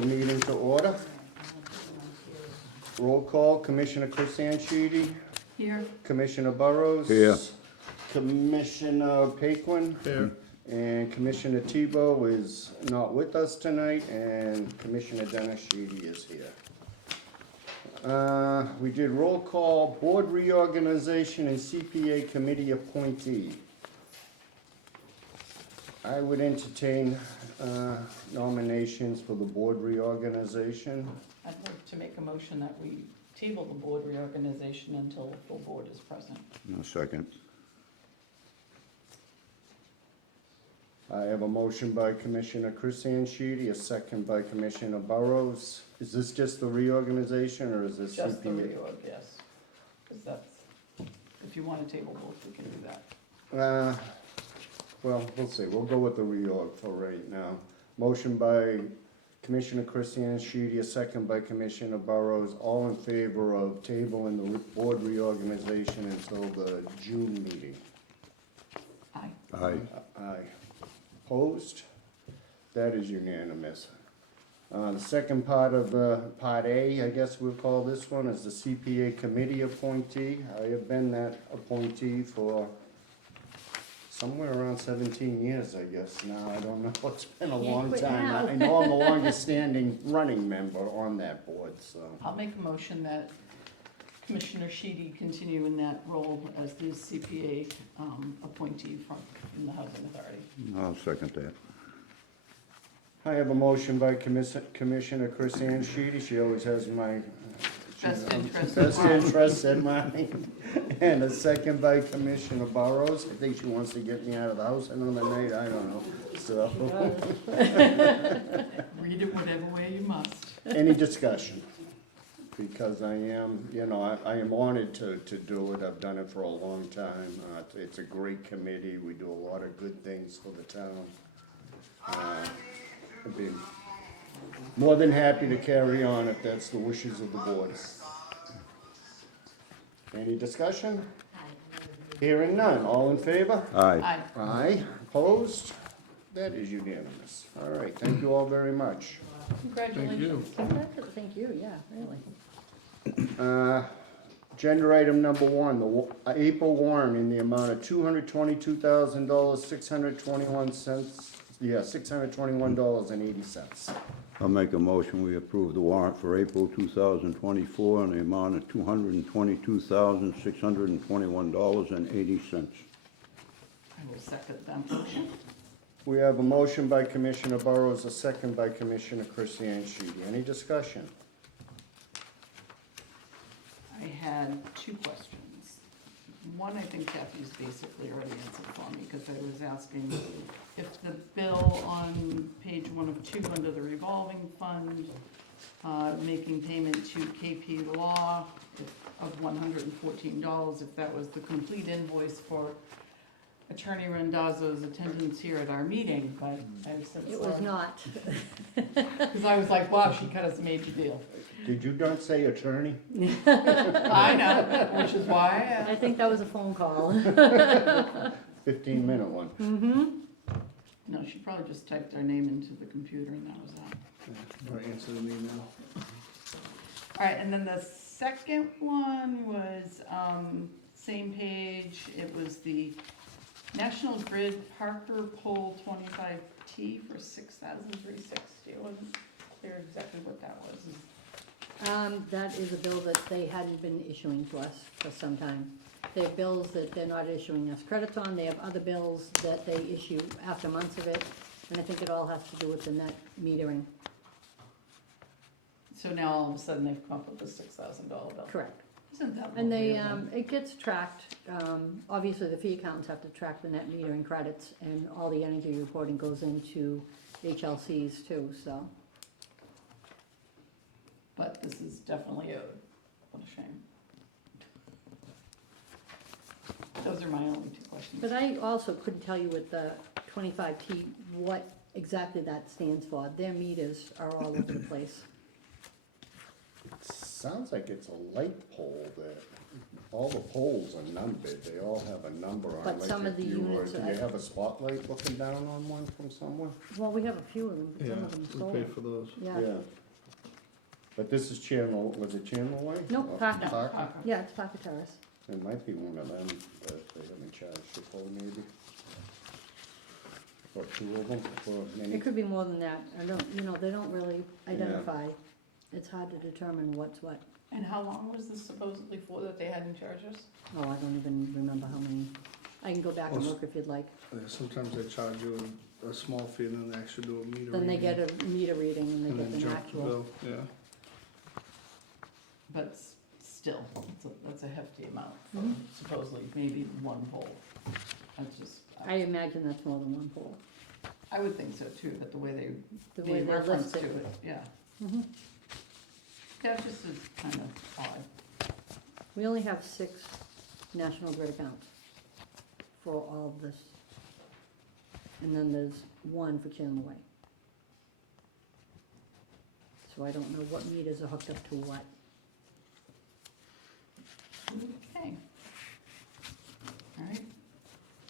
The meeting to order. Roll call, Commissioner Chris Anchidi, Here. Commissioner Burrows. Here. Commissioner Paquin. Here. And Commissioner Tebow is not with us tonight, and Commissioner Dennis Sheedy is here. We did roll call, board reorganization and CPA committee appointee. I would entertain nominations for the board reorganization. I'd like to make a motion that we table the board reorganization until the full board is present. No second. I have a motion by Commissioner Chris Anchidi, a second by Commissioner Burrows. Is this just the reorganization, or is this CPA? Just the reorg, yes. Because that's, if you want to table both, we can do that. Well, we'll see, we'll go with the reorg for right now. Motion by Commissioner Chris Anchidi, a second by Commissioner Burrows, all in favor of tabling the board reorganization until the June meeting. Aye. Aye. Aye. Opposed? That is unanimous. The second part of Part A, I guess we'll call this one, is the CPA committee appointee. I have been that appointee for somewhere around 17 years, I guess now. I don't know, it's been a long quit time. now. I know I'm the longest standing running member on that board, so. I'll make a motion that Commissioner Sheedy continue in that role as the CPA appointee in the Housing Authority. I'll second that. I have a motion by Commissioner Chris Anchidi. She always has my Best interest. best interest in mind. And a second by Commissioner Burrows. I think she wants to get me out of the house another night, I don't know, so. Read it whatever way you must. Any discussion? Because I am, I am honored to do it. I've done it for a long time. It's a great committee. We do a lot of good things for the town. I'd be more than happy to carry on if that's the wishes of the board. Any discussion? Hearing none. All in favor? Aye. Aye. Aye. Opposed? That is unanimous. All right, thank you all very much. Congratulations. Thank you, yeah, really. Agenda item number one, the April warrant in the amount of $222,000, $621.80. I'll make a motion, we approve the warrant for April 2024 in the amount of $222,621.80. I will second that motion. We have a motion by Commissioner Burrows, a second by Commissioner Chris Anchidi. Any discussion? I had two questions. One, I think Kathy's basically already answered for me, because I was asking if the bill on page 1 of 2 under the revolving fund, making payment to KP Law of $114, if that was the complete invoice for Attorney Randazzo's attendance here at our meeting, but I said It was not. because I was like, wow, she cut us a major deal. Did you not say attorney? I know, which is why I think that was a phone call. 15-minute one. no, she probably just typed our name into the computer and that was that. Or answer the email. All right, and then the second one was, same page, it was the National Grid Parker Pole 25T for $6,360. It wasn't clear exactly what that was. That is a bill that they hadn't been issuing to us for some time. They have bills that they're not issuing us credits on, they have other bills that they issue after months of it, and I think it all has to do with the net metering. So now all of a sudden they've come up with a $6,000 bill. Correct. Isn't that And they, weird? it gets tracked, obviously the fee accountants have to track the net metering credits, and all the energy reporting goes into HLCs too, so. But this is definitely owed. What a shame. Those are my only two questions. But I also couldn't tell you with the 25T what exactly that stands for. Their meters are all over the place. sounds like it's a light pole that, all the poles are numbered, they all have a number on it. But like some of if the you were- units Do are- you have a spotlight looking down on one from somewhere? Well, we have a few of them, but Yeah, some of them we sold. pay for those. Yeah, But this is Channel, was it Channel Way? Nope, Or Parker. Parker? yeah, it's Parker Terrace. It might be one of them that they haven't charged you for, maybe. Or two of them, or maybe. It could be more than that, I don't, they don't really identify. It's hard to determine what's what. And how long was this supposedly for that they hadn't charged us? Oh, I don't even remember how many. I can go back and look if you'd like. Sometimes they charge you a small fee and then they actually do a meter Then they reading, get a meter reading and they and get then the jump the actual. bill, yeah. But still, that's a hefty amount for Mhm. supposedly maybe one pole. That's just, I imagine that's more than one pole. I would think so too, but the way The they way they reference list to it. it, yeah. Mhm. Yeah, it's just is kind of odd. We only have 6 National Grid accounts for all of this. And then there's 1 for Chandler Way. So I don't know what meters are hooked up to what. Okay. All right,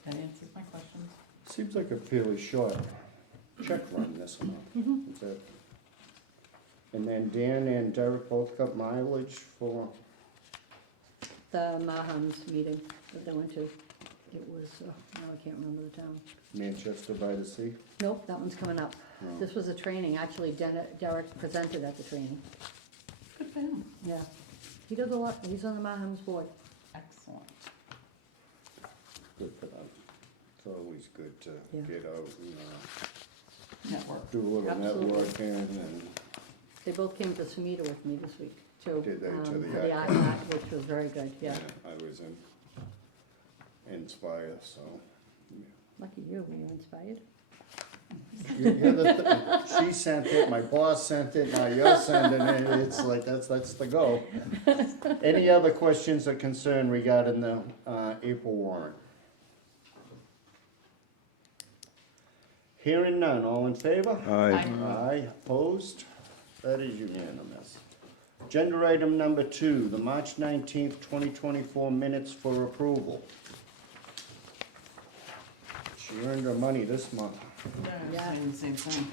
that answers my questions. Seems like a fairly short check run this month. Mhm. Is it? And then Dan and Derek both got mileage for, The Mahams meeting that they went to, it was, now I can't remember the town. Manchester by the Sea. Nope, that one's coming up. No. This was a training, actually Derek presented at the training, Good for him. yeah. He does a lot, he's on the Mahams board. Excellent. Good for them. It's always good to Yeah. get out and Network. do a little Absolutely. networking and, They both came to Semita with me this week, too. Did they, to the for the art? art, which was very good, yeah. yeah, I was in Inspire, so. Lucky you, were you inspired? She sent it, my boss sent it, now you're sending it, it's like, that's the go. Any other questions or concern regarding the, April warrant? Hearing none, all in favor? Aye. Aye, opposed? That is unanimous. Agenda item number 2, the March 19th, 2024 minutes for approval. She earned her money this month. Yeah. Saying the same thing.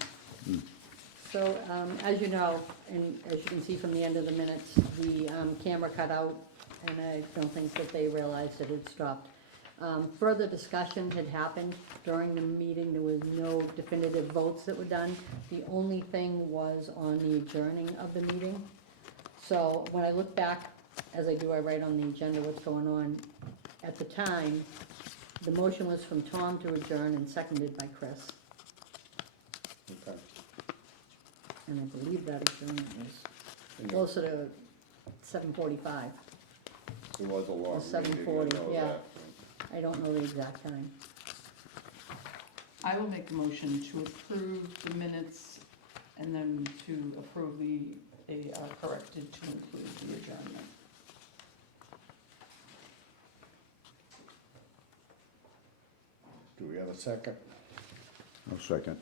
So, as you know, and as you can see from the end of the minutes, the camera cut out, and I don't think that they realized it had stopped. Further discussion had happened during the meeting, there was no definitive votes that were done. The only thing was on the adjourning of the meeting. So when I look back, as I do, I write on the agenda what's going on. At the time, the motion was from Tom to adjourn and seconded by Chris. Okay. And I believe that adjournment was And closer to 7:45. It was a long Or meeting, I 7:40, know yeah. that. I don't know the exact time. I will make a motion to approve the minutes and then to approve they are corrected to include the adjournment. Do we have a second? I'll second.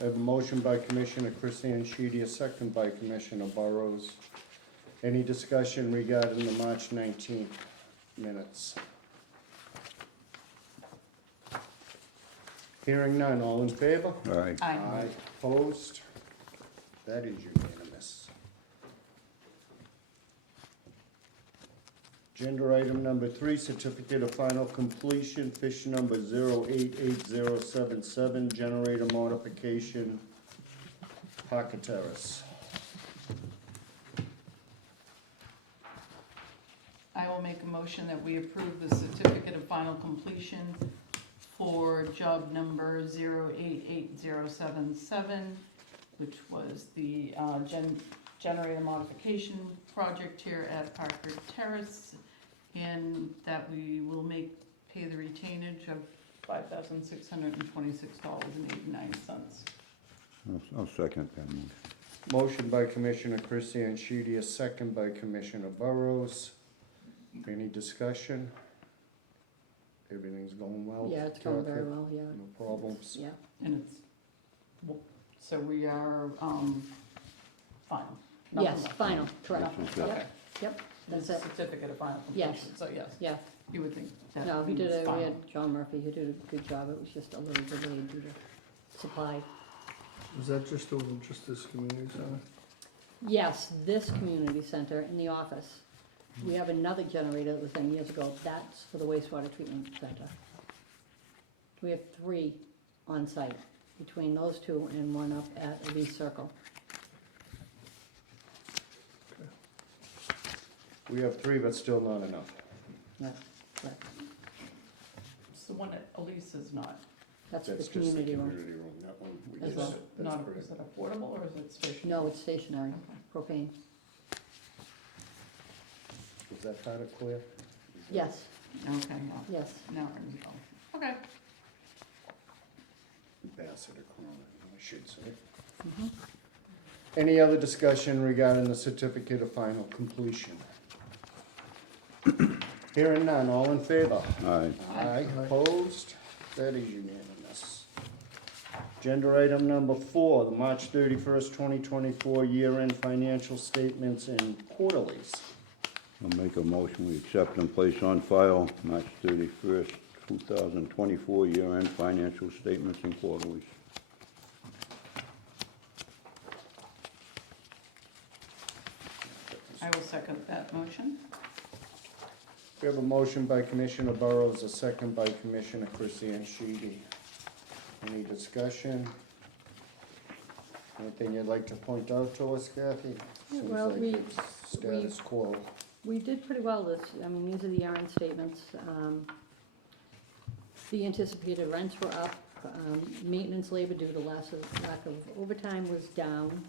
I have a motion by Commissioner Christian Sheedy, a second by Commissioner Burrows. Any discussion regarding the March 19th minutes? Hearing none, all in favor? Aye. Aye. Opposed? That is unanimous. Agenda item number 3, certificate of final completion, fish number 088077, generator modification, Parker Terrace. I will make a motion that we approve the certificate of final completion for job number 088077, which was the generator modification project here at Parker Terrace, and that we will pay the retainage of $5,626.89. I'll second that motion. Motion by Commissioner Christian Sheedy, a second by Commissioner Burrows. Any discussion? Everything's going well? Yeah, it's going very Kathy? well, yeah, No problems? yeah. And it's, so we are, final. Nothing Yes, left. final, correct. This is it. Okay. Yep, that's The it. certificate of final Yes. completion, so yes, Yeah, you would think that no, he did means we final. had John Murphy, who did a good job. It was just a little delayed due to supply. Was that just over just this community center? Yes, this community center in the office. We have another generator that was done years ago. That's for the wastewater treatment center. We have 3 on site, between those 2 and one up at Elise Circle. We have 3, but still not enough. Yeah, correct. It's the one at Elise is not. That's That's the just the community room. community room, that one we As just, well. Is it that's not, pretty. is it affordable or is it stationary? No, it's stationary, propane. Is that kind of clear? Yes, Okay, yeah, yes. now it rings a bell. Okay. Ambassador Cronin, I should say. Mhm. Any other discussion regarding the certificate of final completion? Hearing none, all in favor? Aye. Aye, opposed? That is unanimous. Agenda item number 4, the March 31st, 2024 year-end financial statements and quarterlies. I'll make a motion, we accept and place on file March 31st, 2024 year-end financial statements and quarterlies. I will second that motion. We have a motion by Commissioner Burrows, a second by Commissioner Christian Sheedy. Any discussion? Anything you'd like to point out to us, Kathy? Seems well, like it's status quo. We did pretty well this, I mean, these are the year-end statements. The anticipated rents were up, maintenance labor due to lack of overtime was down.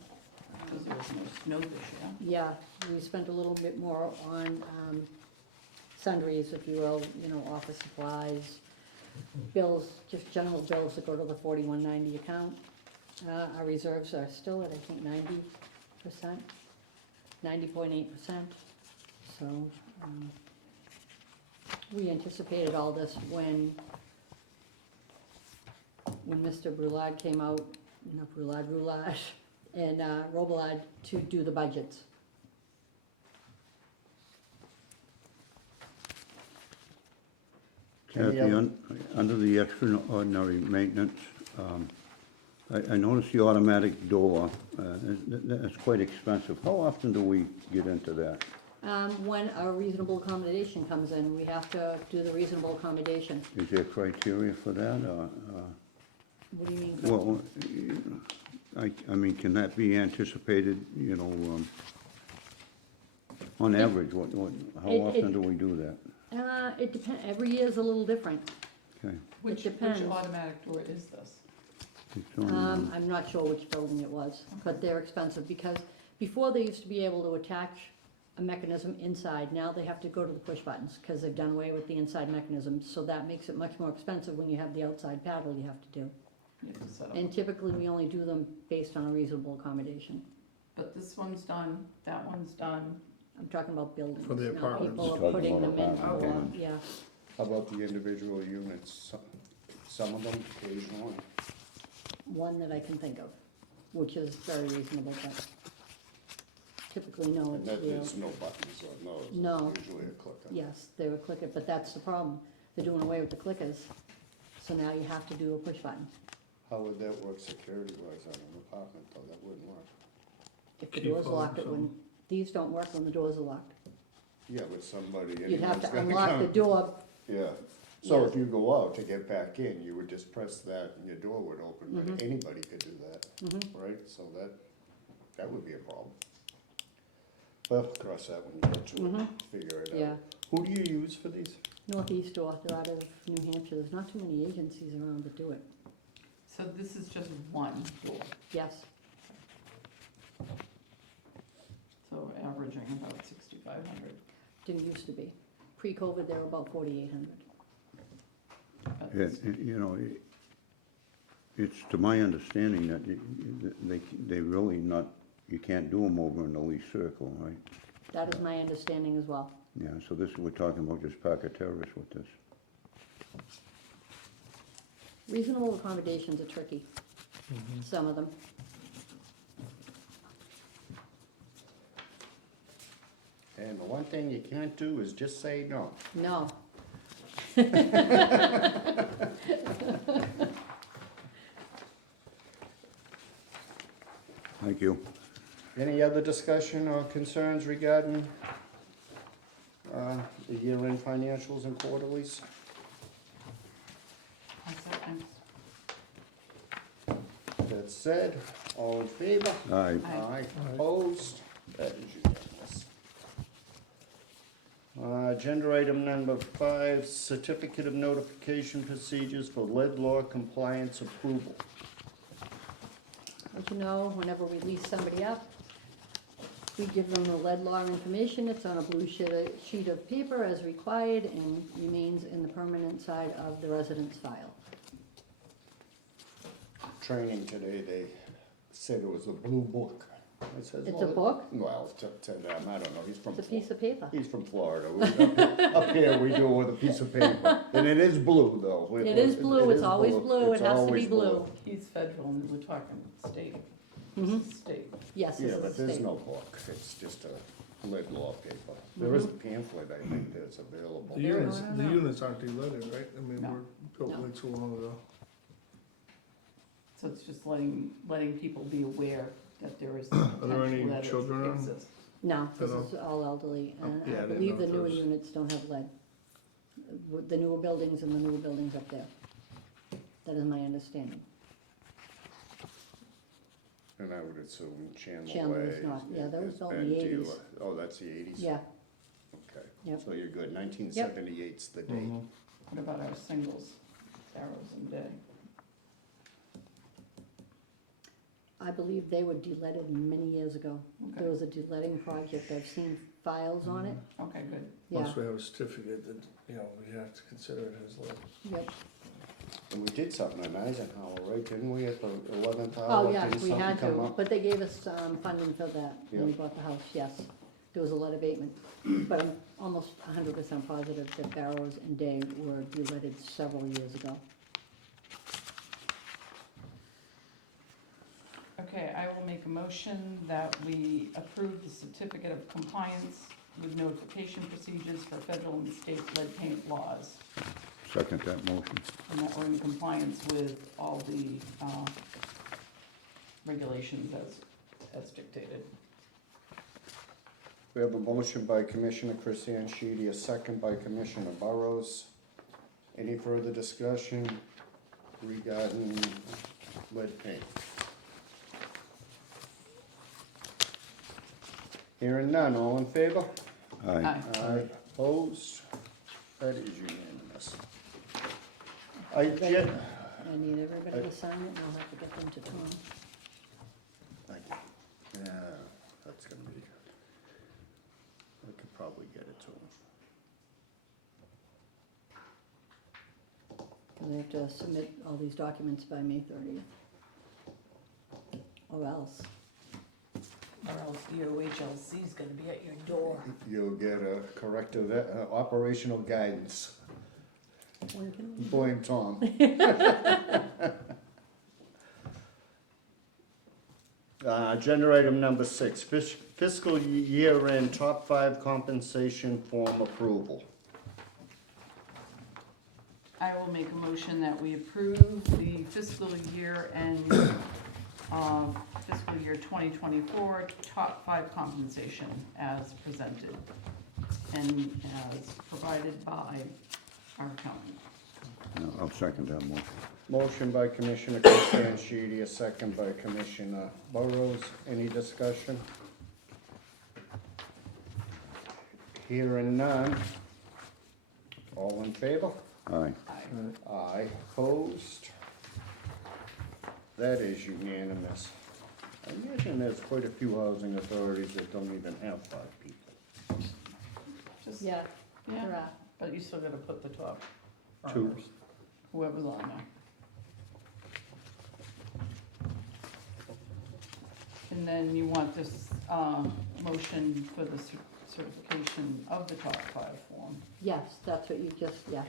Because there was no snow this year. Yeah, we spent a little bit more on sundries, if you will, office supplies, bills, just general bills that go to the 4190 account. Our reserves are still at, I think, 90%, 90.8%. So, we anticipated all this when Mr. Brulard came out, not Brulard, and Robillard to do the budgets. Any Kathy, other- under the extraordinary maintenance, I noticed the automatic door, that's quite expensive. How often do we get into that? When a reasonable accommodation comes in, we have to do the reasonable accommodation. Is there criteria for that, or? What do you mean? Well, I mean, can that be anticipated, on average, how It- often do we do that? It depends, every year is a little different. Okay. Which depends. automatic door is this? It's on, I'm not sure which building it was, but they're expensive, because before they used to be able to attach a mechanism inside, now they have to go to the push buttons, because they've done away with the inside mechanism, so that makes it much more expensive when you have the outside paddle you have to do. You have to set up. And typically, we only do them based on a reasonable accommodation. But this one's done, that one's done. I'm talking about buildings. For the now apartments. People Talking are putting about them in, apartments. yeah, How about the individual units? Some of them, occasionally. one that I can think of, which is very reasonable, but typically, no, And it's that, real. there's no buttons on those. No. It's usually a clicker. Yes, they were clicker, but that's the problem. They're doing away with the clickers, so now you have to do a push button. How would that work security-wise on an apartment, though? That wouldn't work. If the Key door's fob locked, or it wouldn't, these don't work when the doors are locked. Yeah, with somebody, You'd have anyone's to gonna unlock the come. door, Yeah, so Yeah. if you go out to get back in, you would just press that and your door would open, but Mhm. anybody could do that, Mhm. right? So that would be a problem. Well, cross that when you get to Mhm. it, figure it out. yeah. Who do you use for these? Northeast door, they're out of New Hampshire. There's not too many agencies around that do it. So this is just one door, Yes, so averaging about 6,500. didn't used to be. Pre-COVID, they were about 4,800. it's to my understanding that they really not, you can't do them over in the Lee Circle, right? That is my understanding as well. Yeah, so this, we're talking about just Parker Terrace with this. Reasonable accommodations are tricky, some of them. And the one thing you can't do is just say no. No. Thank you. Any other discussion or concerns regarding the year-end financials and quarterlies? I said, thanks. That said, all in favor? Aye. Aye. Opposed? That is unanimous. Agenda item number 5, certificate of notification procedures for lead law compliance approval. As you know, whenever we lease somebody up, we give them the lead law information. It's on a blue sheet of paper as required and remains in the permanent side of the residence file. Training today, they said it was a blue book. I says, It's "Well, a book? Well, to them, I don't know, he's from. It's a piece of paper. He's from Florida. Up here, we do it with a piece of paper. And it is blue, though. It is blue, it's always blue, it It's has to be always blue. He's federal and we're talking state. Mhm. This is state. Yes, Yeah, this but is there's state. no book. It's just a lead law paper. There is a pamphlet, I think, that's available. The There- units, no, the no. units aren't de-leaded, right? I mean, No. we're built No. way too long ago. So it's just letting people be aware that there is. Are there any potential that it children on? exists. No, this Hello? is all elderly, and yeah, I I didn't believe know the if there newer was- units don't have lead. The newer buildings and the newer buildings up there. That is my understanding. And I would assume Chandler Chandler Way. is not. Yeah, that was has built in been the 80s. Oh, that's the 80s? Yeah, Okay. Yep. So you're good. 1978's the date. Mhm. What about our singles, arrows and day? I believe they were de-leaded many years ago. There Okay, was a de-leading project, I've seen files on it, okay, good. yeah, Once we have a certificate that, you know, we have to consider it as lead. yep. And we did something in Eisenhower, right? Didn't we, at the 11th hour? Oh, yeah, Didn't we had something come to, up? but they gave us, funding for that when we Yeah. bought the house, yes. There was a lead abatement, but I'm almost 100% positive that Barrows and Day were de-leaded several years ago. Okay, I will make a motion that we approve the certificate of compliance with notification procedures for federal and state lead paint laws, Second that motion. and that we're in compliance with all the regulations as dictated. We have a motion by Commissioner Chris Sheedy, a second by Commissioner Burrows. Any further discussion regarding lead paint? Hearing none, all in favor? Aye. Aye. Aye. Opposed? That is unanimous. I I need I- everybody to sign it, and I'll have to get them to Tom. Yeah, that's gonna be, I could probably get it to him. And they have to submit all these documents by May 30th. Or else. Or else the OHLC is gonna be at your door. You'll get a corrective, operational guidance. When can we- Blame Tom. Agenda item number 6, fiscal year-end top 5 compensation form approval. I will make a motion that we approve the fiscal year and fiscal year 2024 top 5 compensation as presented and as provided by our accountant. I'll second that motion. Motion by Commissioner Sheedy, a second by Commissioner Burrows. Any discussion? Hearing none. All in favor? Aye. Aye. Aye. Opposed? That is unanimous. I imagine there's quite a few housing authorities that don't even have 5 people. Just, Yeah, yeah, there are. but you still gotta put the top Two. earners, whoever's on there. And then you want this, motion for the certification of the top 5 form. Yes, that's what you just, yeah.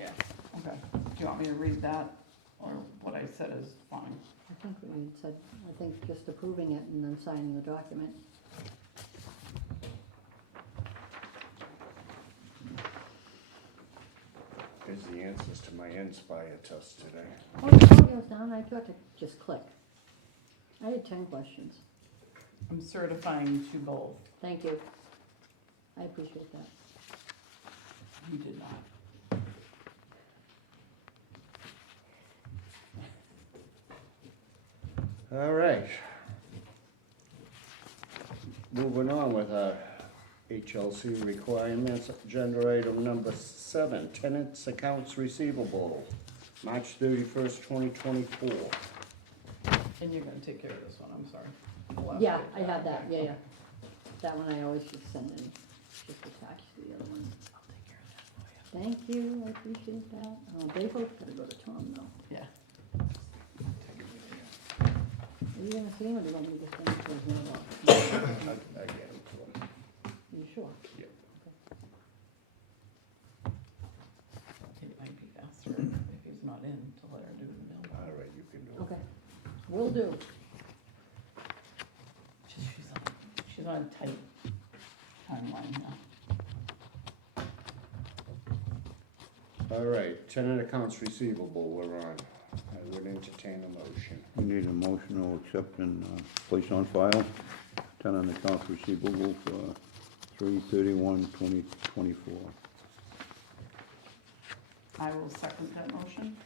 Okay, do you want me to read that, or what I said is fine? I think what you said, I think just approving it and then signing the document. answers to my Inspire test today. Oh, the phone goes down, I thought to just click. I had 10 questions. I'm certifying to both. Thank you. I appreciate that. You did not. All right. Moving on with our HLC requirements, agenda item number 7, tenants accounts receivable, March 31st, 2024. And you're gonna take care of this one, I'm sorry. The last Yeah, page. I have that, yeah. That one I always just send in, just attached to the other one. I'll take care of that for you. Thank you, I appreciate that. Oh, they both gotta go to Tom though. Yeah. Are you gonna see him or do you want me to send it to his mailbox? I get it. You sure? Yeah. It might be faster if he's not in to let her do the mail. All right, you can do it. Okay, will do. She's on a tight timeline now. All right, tenant accounts receivable, we're on. I would entertain a motion. We need a motion to accept and place on file tenant accounts receivable for 3/31/2024. I will second that motion.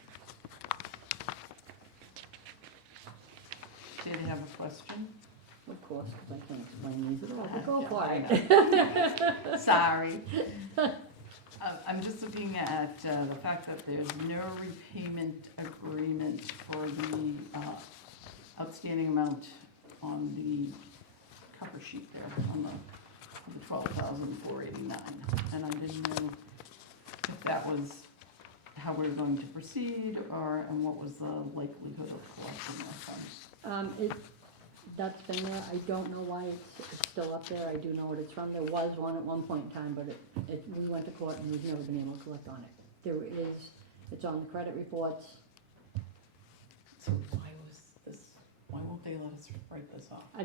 Did you have a question? Of course, because I can't explain these at all, but go Yeah, for I it. know. Sorry. I'm just looking at the fact that there's no repayment agreement for the outstanding amount on the cover sheet there, on the $12,489. And I didn't know if that was how we were going to proceed, and what was the likelihood of collecting that funds. That's been there, I don't know why it's still up there, I do know what it's from, there was one at one point in time, but we went to court and we've never been able to collect on it. There is, it's on the credit reports, So why won't they let us write this off? I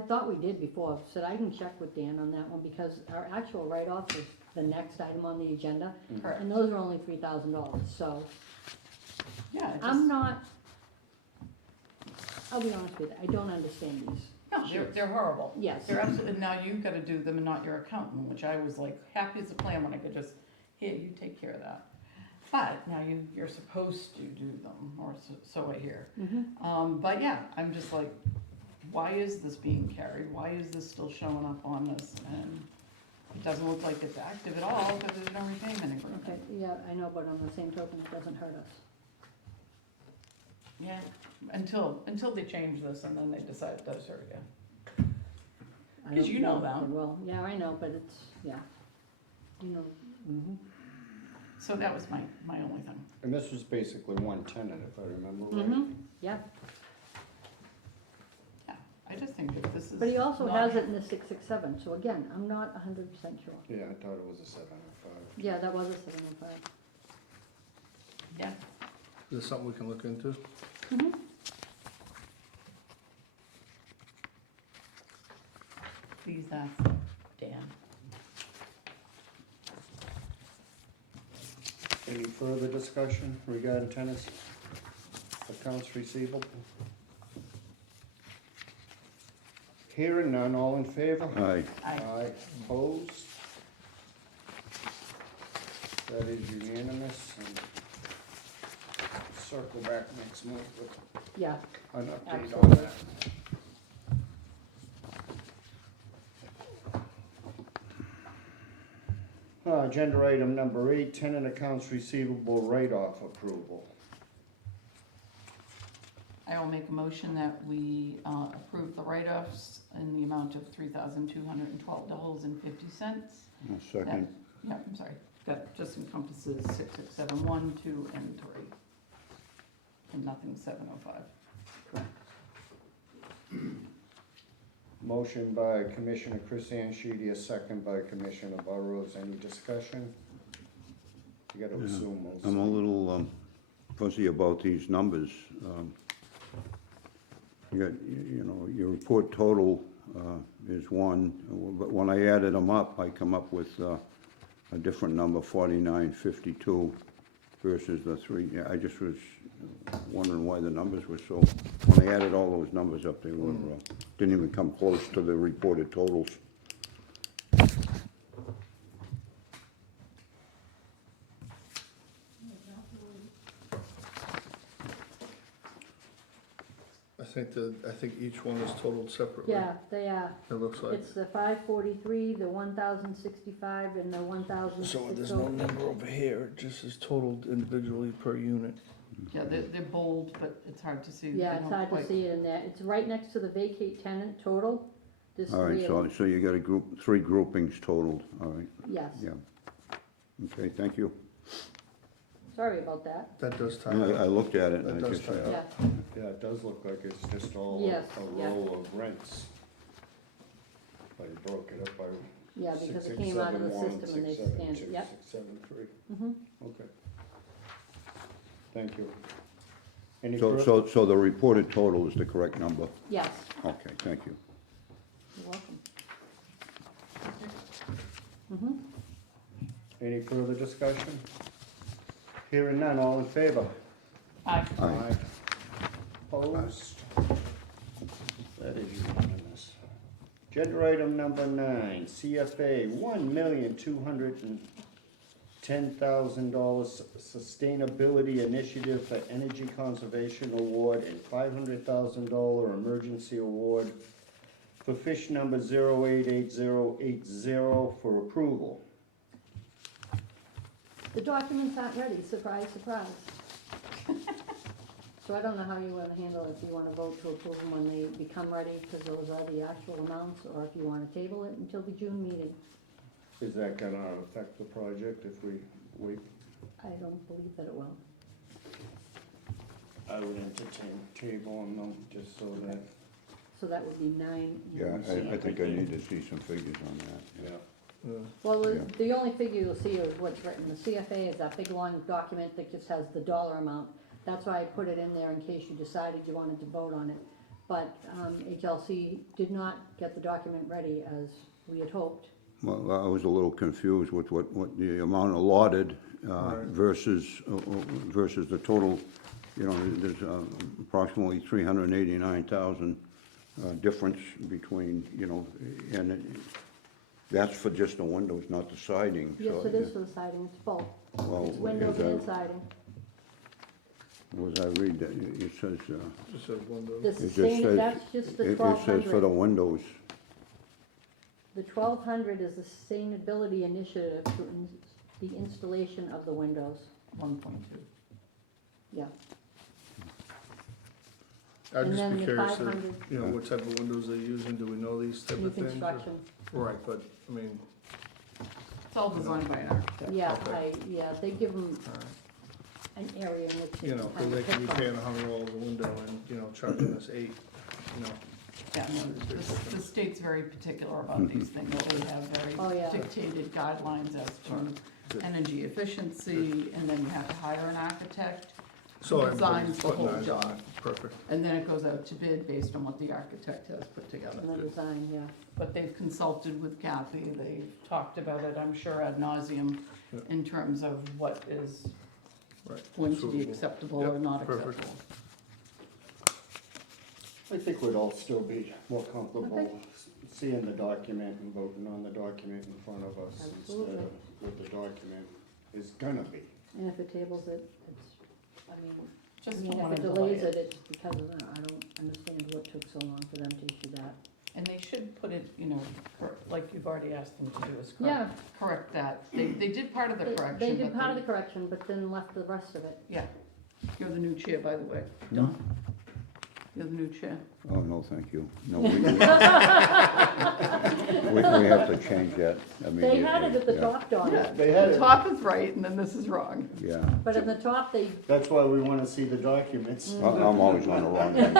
thought we did before, so I can check with Dan on that one, because our actual write-off is the next item on the agenda, Correct. and those are only $3,000, so Yeah, it I'm just, not, I'll be honest with you, I don't understand these. no, they're horrible. Yes. They're absolutely, now you've gotta do them and not your accountant, which I was like, happy as a clam when I could just, here, you take care of that. But now you're supposed to do them, or so I hear. But yeah, I'm just like, why is this being carried? Why is this still showing up on this? And it doesn't look like it's active at all, because there's no repayment agreement. Okay, yeah, I know, but on the same token, it doesn't hurt us. Yeah, until they change this and then they decide it does hurt you. I 'Cause don't you know if them. they will. Yeah, I know, but it's, yeah, you know, So that was my only thing. And this was basically one tenant, if I remember right. yeah. Yeah, I just think if this is. But he also not- has it in the 667, so again, I'm not 100% sure. Yeah, I thought it was a 705. Yeah, that was a 705. Yeah, Is this something we can look into? please ask Dan. Any further discussion regarding tenants accounts receivable? Hearing none, all in favor? Aye. I, Opposed? That is unanimous, and circle back next month with Yeah, an update on Absolutely. that. Agenda item number 8, tenant accounts receivable write-off approval. I will make a motion that we approve the write-offs in the amount of $3,212.50. I'll second. Yeah, I'm sorry, that just encompasses 6671, 2, and 3. And nothing 705. Motion by Commissioner Chris Anshidi, a second by Commissioner Burrows. Any discussion? You gotta Yeah. assume most. I'm a little fuzzy about these numbers. You got, you know, your report total is 1, but when I added them up, I come up with a different number, 4952 versus the three, yeah, I just was wondering why the numbers were so, when I added all those numbers up, they were, didn't even come close to the reported totals. I think each one is totaled separately. Yeah, they are. It looks like. It's the 543, the 1,065, and the 1,000. So there's no number over here, it just is totaled individually per unit. Yeah, they're bold, but it's hard to see. Yeah, They it's don't hard to quite- see it in there. It's right next to the vacate tenant total. There's All right, three of so, them. so you got a group, three groupings totaled, all right, Yes, yeah. Okay, thank you. sorry about that. That does tie I up. looked at it That and I does just, tie up. Yeah, Yeah, it does look like it's just all Yes, a yeah. row of rents. But you broke it up by yeah, because six, it six, came out of the 7, 1, system and they 6, 7, scanned, 2, yep. 6, 7, 3. Mhm. Okay. Thank you. Any so, further? so the reported total is the correct number? Yes, Okay, thank you. you're welcome. Mhm. Any further discussion? Hearing none, all in favor? Aye. Aye. Opposed? That is unanimous. Agenda item number 9, CFA, $1,210,000 Sustainability Initiative for Energy Conservation Award and $500,000 Emergency Award for fish number 088080 for approval. The documents aren't ready, surprise, surprise. So I don't know how you wanna handle it, if you wanna vote to approve them when they become ready, because those are the actual amounts, or if you wanna table it until the June meeting. Is that gonna affect the project if we wait? I don't believe that it will. I would entertain tabling them just so that, So that would be 9. Yeah, I think I need to see some figures on that. yeah. Yeah. Well, Yeah. the only figure you'll see is what's written. The CFA is that big long document that just has the dollar amount. That's why I put it in there in case you decided you wanted to vote on it. But HLC did not get the document ready as we had hoped. Well, I was a little confused with what the amount allotted Right. versus the total, you know, there's approximately 389,000 difference between, you know, and that's for just the windows, not the siding. Yes, so it is for the siding, it's both. Well, It's windows as I- and siding. As I read that, it says, Just says windows. The it just sustain, says, that's just the it says for the 1,200. windows. The 1,200 is the sustainability initiative to the installation of the windows. 1.2. Yeah. I'd And just then be the curious, 500 you know, what type of windows they're using, do we know these type new of things? or- construction. Right, but, I mean, It's all designed by an architect. Yeah, Okay. they give them an area in which you know, cause they could be paying $100 a window and, you know, charging us 8, you know. Yeah, no, the state's very particular about these things. They have Oh, very yeah. dictated guidelines as to energy efficiency, and then you have to hire an architect. So who designs everybody's the putting whole eyes on job. it, perfect. And then it goes out to bid based on what the architect has put together. And the design, yeah. But they've consulted with Kathy, they've talked about it, I'm sure ad nauseum, Yeah. in terms of what is Right. going to be Suitable. acceptable or Yep, not perfect. acceptable. I think we'd all still be more comfortable Okay. seeing the document and voting on the document in front of us instead Absolutely. of what the document is gonna be. And if it tables it, it's, I mean, Just I mean, don't if wanna it delay delays it. it, it's because of that. I don't understand what took so long for them to issue that. And they should put it, you know, like you've already asked them to do, is Yeah. correct that. They did part of the correction, They did but part of the correction, but then left the rest of it. yeah. You're the new chair, by the way. Hmm? Don. You're the new chair. Oh, no, thank you. No, we have to change that immediately. They had it at the yeah. top, Don, They had The it, top is right, and then this is wrong. Yeah, but in the top, they, that's why we wanna see the documents. I'm always on the wrong end.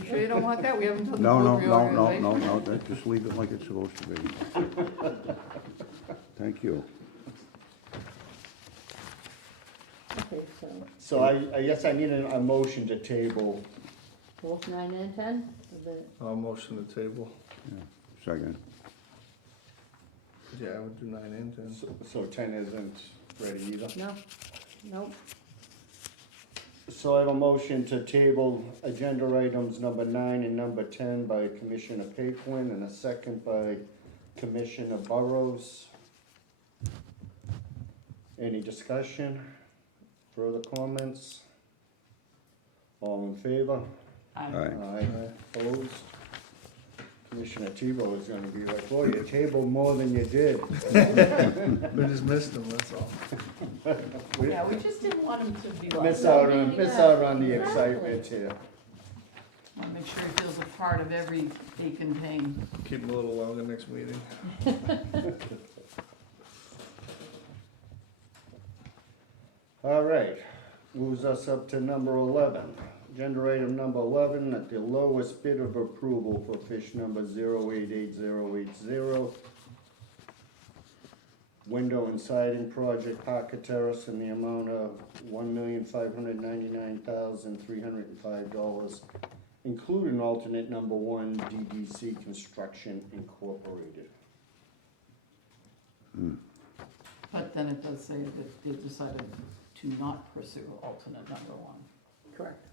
You sure you don't want that? We haven't done the No, no, board no, no, reorganization. no, just leave it like it's supposed to be. Thank you. okay, so So I guess I need a motion to table. both 9 and 10, I'll motion the table. Yeah, second. Yeah, I would do 9 and 10. So 10 isn't ready either? No, nope. So I have a motion to table agenda items number 9 and number 10 by Commissioner Paquin, and a second by Commissioner Burrows. Any discussion? Further comments? All in favor? I, All right. Aye. Opposed? Commissioner Tebow is gonna be like, boy, you tabled more than you did. We just missed them, that's all. yeah, we just didn't want him to be like, Miss out on the Exactly. excitement here. wanna make sure he feels a part of every ache and pain. Keep them a little longer next meeting. All right, moves us up to number 11. Agenda item number 11, at the lowest bid of approval for fish number 088080. Window and siding project, Parker Terrace, in the amount of $1,599,305, including alternate number 1, DDC Construction Incorporated. But then it does say that they decided to not pursue alternate number 1. Correct.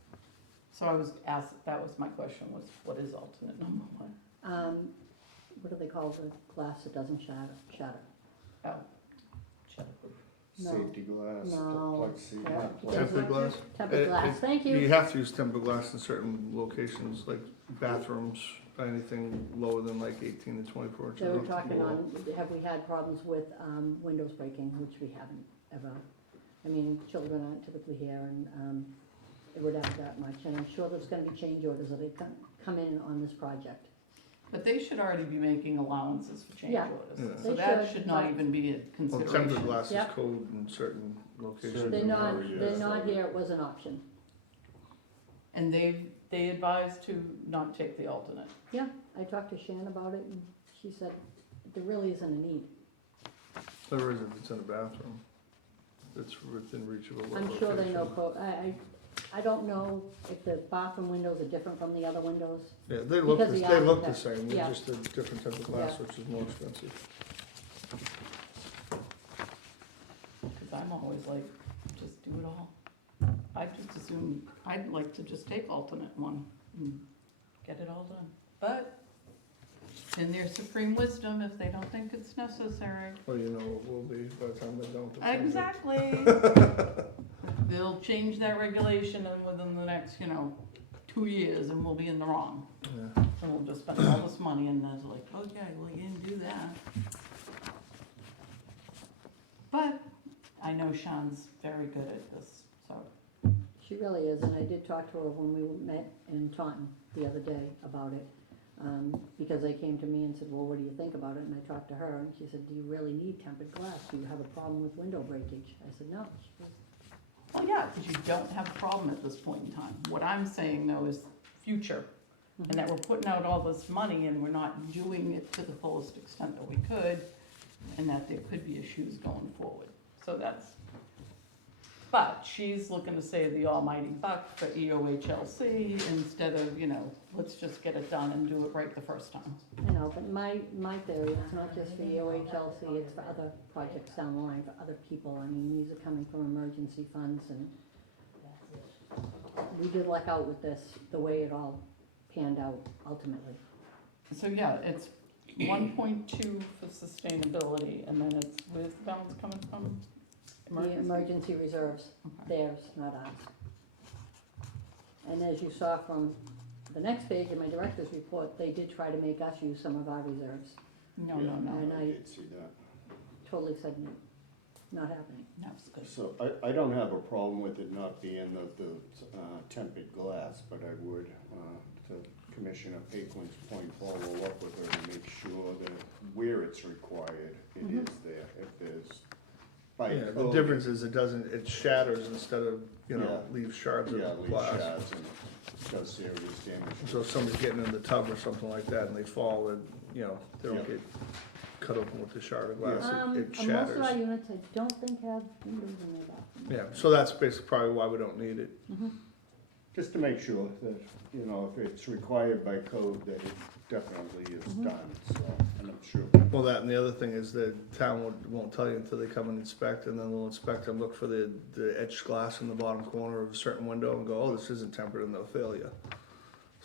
So I was asked, that was my question, was what is alternate number 1? What do they call the glass that doesn't shatter? Oh, shatterproof. No. Safety glass, No. plexi, Yeah. not plexi. Tempered glass? Tempered glass, thank You you. have to use tempered glass in certain locations, like bathrooms, anything lower than like 18 to 24 inches. They were off the talking wall. on, have we had problems with windows breaking, which we haven't ever. I mean, children aren't typically here, and it would add that much, and I'm sure there's gonna be change orders that come in on this project. But they should already be making allowances for change Yeah. orders. Yeah. So They that should, should not but- even be a Well, consideration. tempered glass is Yep. code in certain locations. Certain They're not, areas. they're not here, it was an option. And they advised to not take the alternate. Yeah, I talked to Shan about it, and she said there really isn't a need. There is if it's in a bathroom. It's within reach of a I'm sure they know location. code, I don't know if the bathroom windows are different from the other windows. Yeah, they look, Because the- the they look the architect- same, yeah. they're just a different type of glass, Yeah. which is more expensive. Because I'm always like, just do it all. I just assume, I'd like to just take alternate 1 and get it all done. But in their supreme wisdom, if they don't think it's necessary. Well, you know, it will be by the time they don't. Exactly. They'll change that regulation and within the next, 2 years, and we'll be in the wrong. Yeah. And we'll just spend all this money and then it's like, okay, well, you didn't do that. But I know Sean's very good at this, so. She really is, and I did talk to her when we met in Taunton the other day about it. Because they came to me and said, well, what do you think about it? And I talked to her, and she said, do you really need tempered glass? Do you have a problem with window breakage? I said, no. She goes, Well, yeah, because you don't have a problem at this point in time. What I'm saying though is future, and that we're putting out all this money and we're not doing it to the fullest extent that we could, and that there could be issues going forward. So that's, but she's looking to save the almighty buck for EOHLC instead of, let's just get it done and do it right the first time. I know, but my theory, it's not just for OHLC, it's for other projects down the line, for other people. I mean, these are coming from emergency funds, and we did luck out with this, the way it all panned out ultimately. So yeah, it's 1.2 for sustainability, and then it's, where's the balance coming from? The emergency reserves, Okay. theirs, not ours. And as you saw from the next page in my director's report, they did try to make us use some of our reserves. No, no, no, And I did see that. Totally said no, not happening. that's good. So I don't have a problem with it not being the tempered glass, but I would, to Commissioner Paquin's point, follow up with her to make sure that where it's required, it is there. If there's, by Yeah, the code, difference is it shatters instead of, Yeah. leave shards yeah, of leave glass. shards and it does serious damage. So if somebody's getting in the tub or something like that and they fall, and, they don't Yeah. get cut open with the shard of glass, it Most shatters. of our units, I don't think have windows in their bathroom. Yeah, so that's basically probably why we don't need it. just to make sure that, you know, if it's required by code, that it definitely is done, so, and I'm sure. Well, that, and the other thing is the town won't tell you until they come and inspect, and then they'll inspect and look for the etched glass in the bottom corner of a certain window and go, oh, this isn't tempered, and they'll fail you.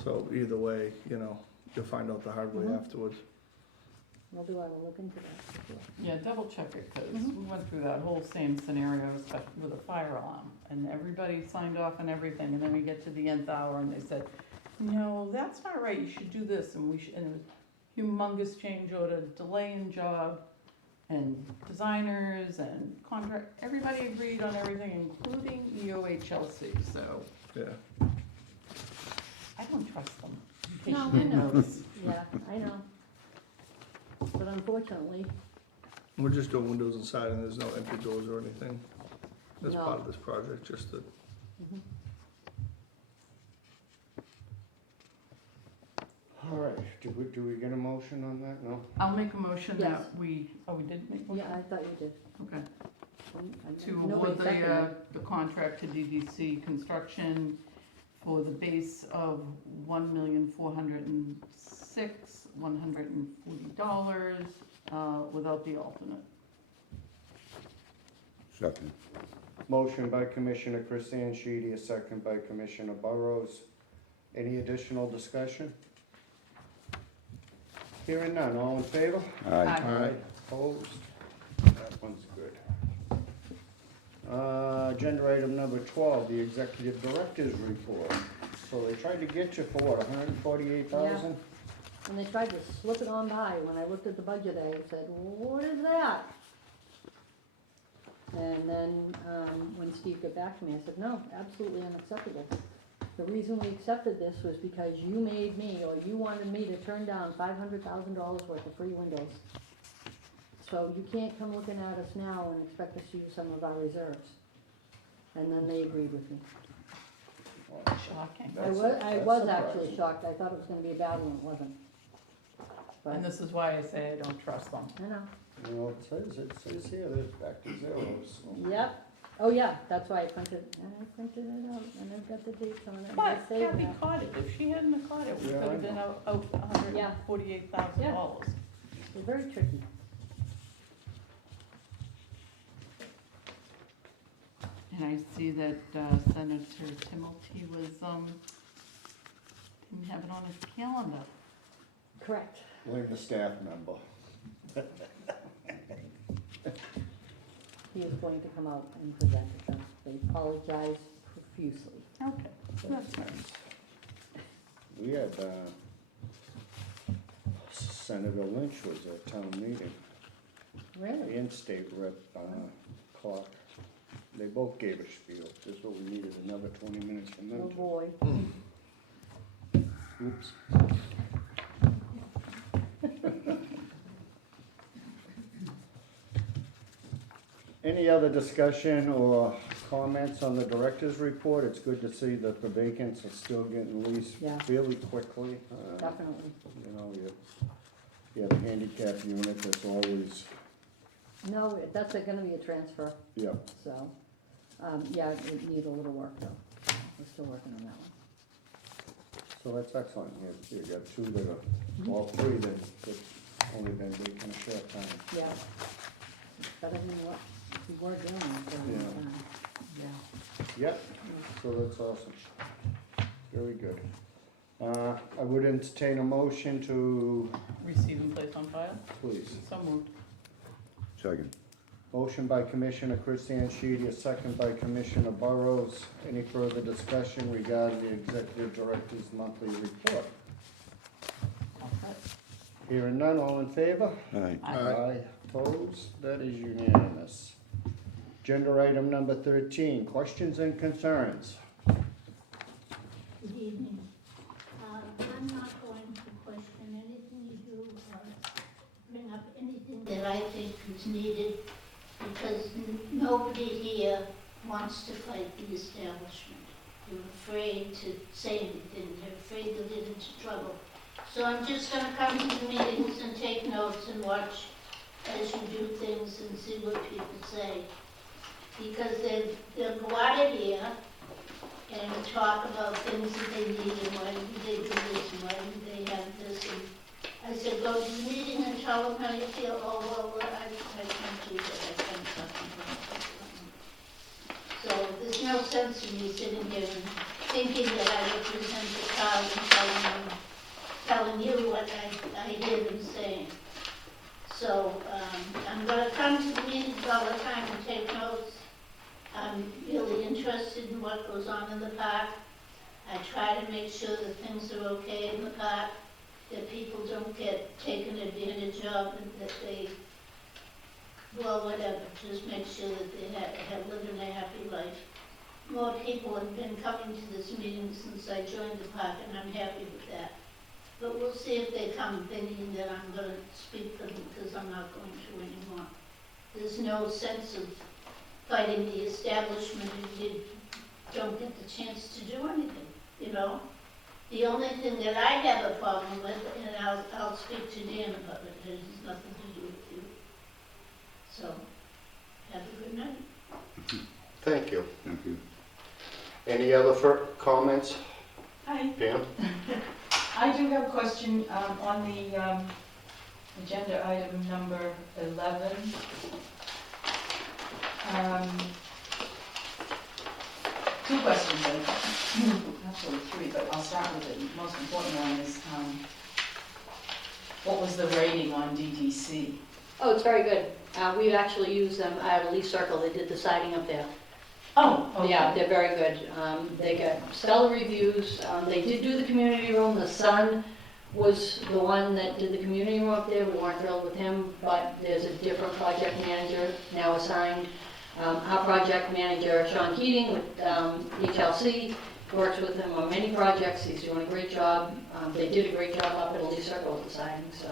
So either way, you know, you'll find out the hard way afterwards. Will do, I will look into that. Yeah, double check it, because we went through that whole same scenario, especially with a fire alarm, and everybody signed off on everything, and then we get to the nth hour, and they said, no, that's not right, you should do this, and we should, and it was humongous change order, delay in job, and designers, and contract, everybody agreed on everything, including EOHLC, so Yeah. I don't trust them, in case No, you I didn't know. notice. Yeah, I know. But unfortunately, We're just doing windows inside, and there's no entry doors or anything as No. part of this project, just the. All right, do we get a motion on that? No? I'll make a motion Yes. that we did make a motion? yeah, I thought you did. Okay. To Nobody award seconded. the contract to DDC Construction for the base of $1,406,140, without the alternate. Second. Motion by Commissioner Christian Sheedy, a second by Commissioner Burrows. Any additional discussion? Hearing none, all in favor? Aye. Aye. Opposed? That one's good. Agenda item number 12, the executive director's report. So they tried to get you for what, 148,000? And they tried to slip it on by. When I looked at the budget, I said, what is that? And then, when Steve got back to me, I said, no, absolutely unacceptable. The reason we accepted this was because you made me, or you wanted me to turn down $500,000 worth of free windows. So you can't come looking at us now and expect us to use some of our reserves. And then they agreed with me. Shocking. I was actually shocked. I thought it was gonna be a bad one, it wasn't. And But, this is why I say I don't trust them. I know. You know, it says here, they're back to zero, so. Yep. Oh, yeah, that's why I printed it out, and I've got the dates on it. and I But saved Kathy that. caught it, if she hadn't have caught it, we Yeah, could I have been know. out $148,000. They're very tricky. And I see that Senator Timothy was, didn't have it on his calendar. Correct. Blame the staff member. He is going to come out and present it. They apologize profusely. Okay, that's nice. We had, Senator Lynch was at town meeting, Really? and State Rep, Clark. They both gave a spiel, just what we needed, another 20 minutes from Oh, them. boy. Oops. Any other discussion or comments on the director's report? It's good to see that the vacants are still getting leased Yeah. fairly quickly. Definitely. You know, you have a handicap unit that's always, No, that's gonna be a transfer, yeah. so, yeah, it needs a little work though. We're still working on that one. So that's excellent. You got two that are, all three that only been vacant a short time. Yeah. Better than what we were doing for a long Yeah. time. Yeah. Yep, so that's awesome. Very good. I would entertain a motion to, Receive and place on file? please. So moved. Second. Motion by Commissioner Christian Sheedy, a second by Commissioner Burrows. Any further discussion regarding the Executive Director's monthly report? Okay. Hearing none, all in favor? Aye. Aye. Opposed? That is unanimous. Agenda item number 13, questions and concerns. Good evening. I'm not going to question anything you do or bring up anything that I think is needed, because nobody here wants to fight the establishment. They're afraid to say anything, they're afraid to get into trouble. So I'm just gonna come to the meetings and take notes and watch as you do things and see what people say. Because they'll go out of here and talk about things that they need and why did they do this and why did they have this. And I said, go to the meeting and tell them how you feel. Oh, well, I can't do that. I can't talk about it. So there's no sense in me sitting here and thinking that I represent the crowd and telling you what I hear them saying. So I'm going to come to the meetings all the time and take notes. I'm really interested in what goes on in the park. I try to make sure that things are okay in the park, that people don't get taken advantage of, and that they, well, whatever, just make sure that they have living a happy life. More people have been coming to this meeting since I joined the park, and I'm happy with that. But we'll see if they come thinking that I'm going to speak for them, because I'm not going to anymore. There's no sense of fighting the establishment if you don't get the chance to do anything, you know? The only thing that I have a problem with, and I'll speak to Dan about it, it has nothing to do with you. So, have a good night. Thank you. Thank you. Any other comments? Hi, Pam? I do have a question on the agenda item number 11. Two questions, actually three, but I'll start with the most important one is, what was the rating on DDC? Oh, it's very good. We actually use them at Lee Circle. They did the siding up there. Oh, okay. Yeah, they're very good. They got stellar reviews. They did do the community room. The son was the one that did the community room up there. We weren't thrilled with him, but there's a different project manager now assigned. Our project manager, Sean Keating with HLC, works with him on many projects. He's doing a great job. They did a great job up at Lee Circle with the siding, so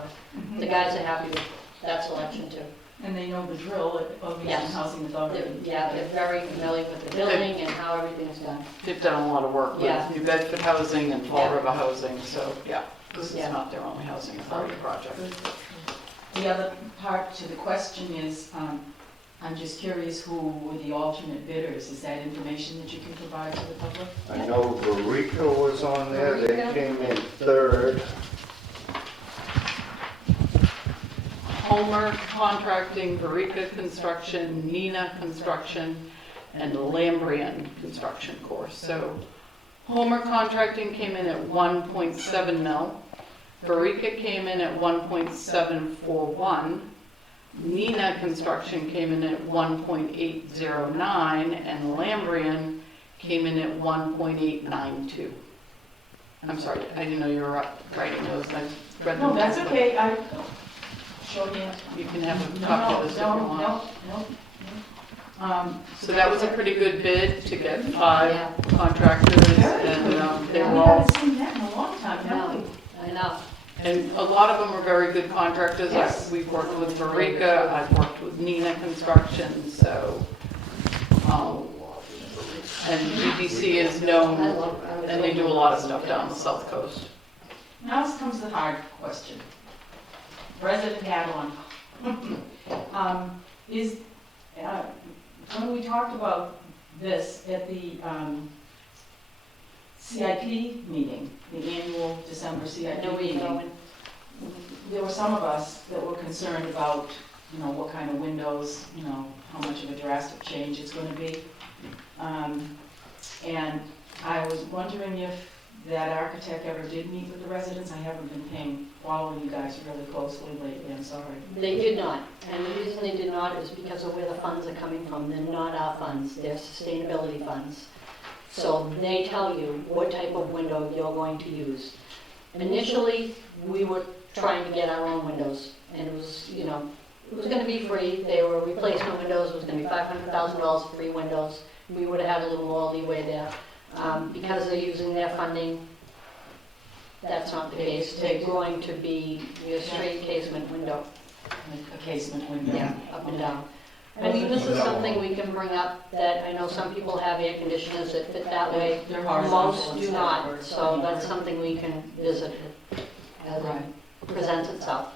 the guys are happy with that selection too. And they know the drill of Easton Yes. Housing Authority. They're very familiar with the building and how everything is done. They've done a lot of work with Yeah. New Bedford Housing and Fall Yeah. River Housing, so, yeah, this is Yeah. not their only housing authority project. The other part to the question is, I'm just curious who were the alternate bidders? Is that information that you can provide to the public? I know Verica was on there, they Verica. came in third. Homer Contracting, Verica Construction, Nina Construction, and Lambrian Construction Course. So Homer Contracting came in at 1.7 mil. Verica came in at 1.741. Nina Construction came in at 1.809, and Lambrian came in at 1.892. I'm sorry, I didn't know you were writing those. I read them. No, that's okay. Shorthand. You can have a copy of this if you want. No. So that was a pretty good bid to get 5 Yeah. contractors, Very and good. they We were all, haven't seen that in a long time, have we? I know. and a lot of them are very good contractors. Yes. We've worked with Verica, I've worked with Nina Construction, so, and GDC is known, and they do a lot of stuff down the south coast. Now comes the hard question. Resident add-on. When we talked about this at the CIP meeting, the annual December I CIP know where you're meeting, going. there were some of us that were concerned about, what kind of windows, how much of a drastic change it's gonna be. And I was wondering if that architect ever did meet with the residents. I haven't been following you guys really closely lately, I'm sorry. They did not, and the reason they did not is because of where the funds are coming from. They're not our funds, they're sustainability funds. So they tell you what type of window you're going to use. Initially, we were trying to get our own windows, and it was, it was gonna be free. They were replacement windows, it was gonna be $500,000 for free windows. We would have had a little more leeway there. Because they're using their funding, that's not the case. They're going to be your straight casement window. Like a casement window. Yeah, up and down. I mean, this is something we can bring up, that I know some people have air conditioners that fit that way. They're horizontal Most do instead of not, vertical. so that's something we can visit as Right. it presents itself.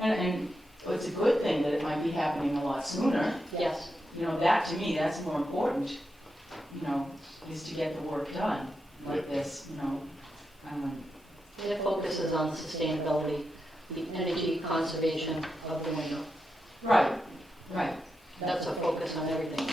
And it's a good thing that it might be happening a lot sooner. Yes, That to me, that's more important. you know, is to get the work done like this, you know. Their focus is on the sustainability, the energy conservation of the window. Right, right. That's a focus on everything.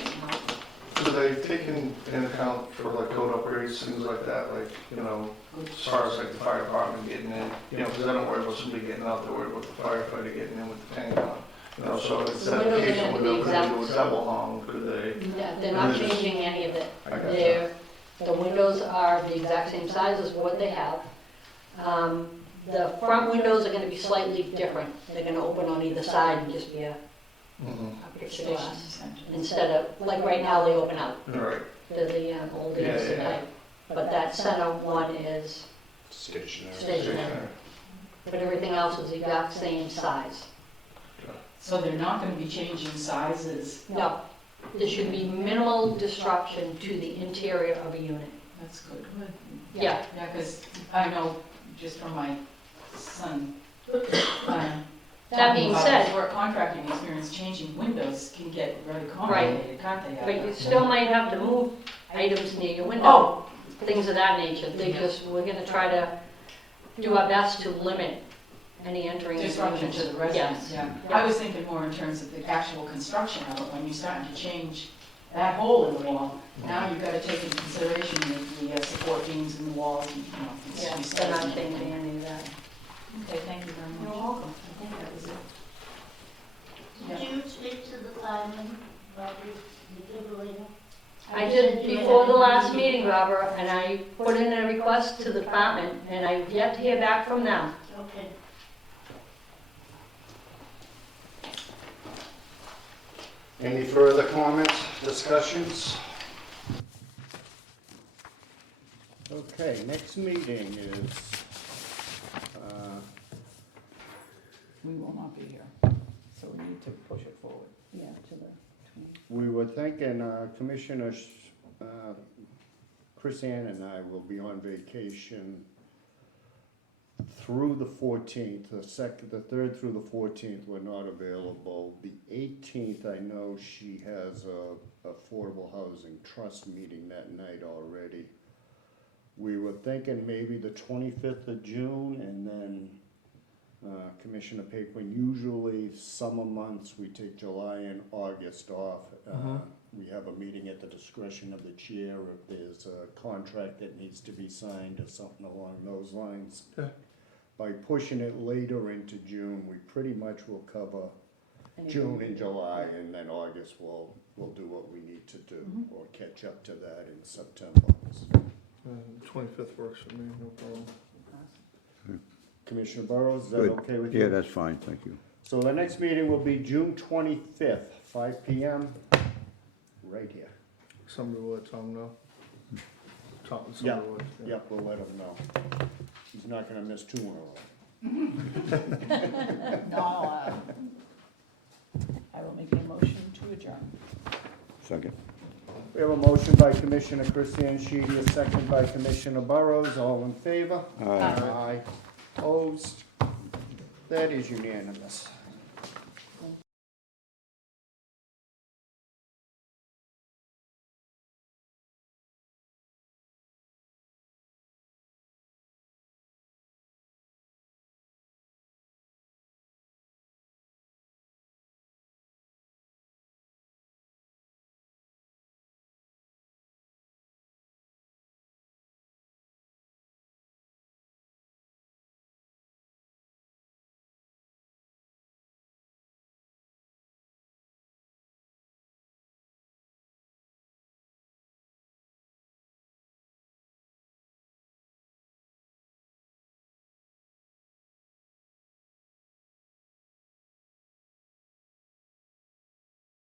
Do they take in account for like code upgrades, things like that, like, you know, as far as like the fire department getting in, you know, because I don't worry about somebody getting out, they worry about the firefighter getting in with the tank on. You know, so instead of windows are case gonna be window, could they exact- do a double hung, could they? They're not changing any of it. I gotcha. The windows are the exact same size as what they have. The front windows are gonna be slightly different. They're gonna open on either side and just be a picture Station glass. center. Instead of, like right now, they open out. Right, They're the old Yeah, Easton yeah. type. But that center one is Stationary. stationary. But everything else is the exact same size. So they're not gonna be changing sizes. No, there should be minimal disruption to the interior of a unit. That's good. Yeah, Yeah, because I know just from my son, That being talking about said- his work contracting experience, changing windows can get very complicated, can't they? but you still might have to move items near your window, Oh, things of that nature. We're gonna try to do our best to limit any entering. into disruption units. to the residents, Yes. yeah. I was thinking more in terms of the actual construction of it, when you're starting to change that hole in the wall. Now you've gotta take into consideration the support beams in the walls, and, you know, it's Yeah, just- they're not changing any of that. Okay, thank you very much. You're welcome. I think that was it. Did you speak to the fireman, Robert, the defibrillator? I did before the last meeting, Robert, and I put in a request to the department, and I've yet to hear back from them. Okay. Any further comments, discussions? Okay, next meeting is, We will not be here, so we need to push it forward. Yeah, to the. we were thinking, Commissioner, Chris Ann and I will be on vacation through the 14th, the 3rd through the 14th, we're not available. The 18th, I know she has a Affordable Housing Trust meeting that night already. We were thinking maybe the 25th of June, and then Commissioner Paquin, usually summer months, we take July and August off. We have a meeting at the discretion of the chair if there's a contract that needs to be signed or something along those lines. Yeah. By pushing it later into June, we pretty much will cover June and July, and then August we'll do what we need to do, or catch up to that in September. 25th works for me, no problem. Commissioner Burrows, is that Good. okay with you? Yeah, that's fine, thank you. So the next meeting will be June 25th, 5 PM, right here. Somebody will let Tom know. Tom, Yeah. somebody will. Yeah. Yep, we'll let him know. He's not gonna miss 2 in a row. No, I will make a motion to adjourn. Second. We have a motion by Commissioner Christian Sheedy, a second by Commissioner Burrows, all in favor? Aye. Aye. Opposed? That is unanimous.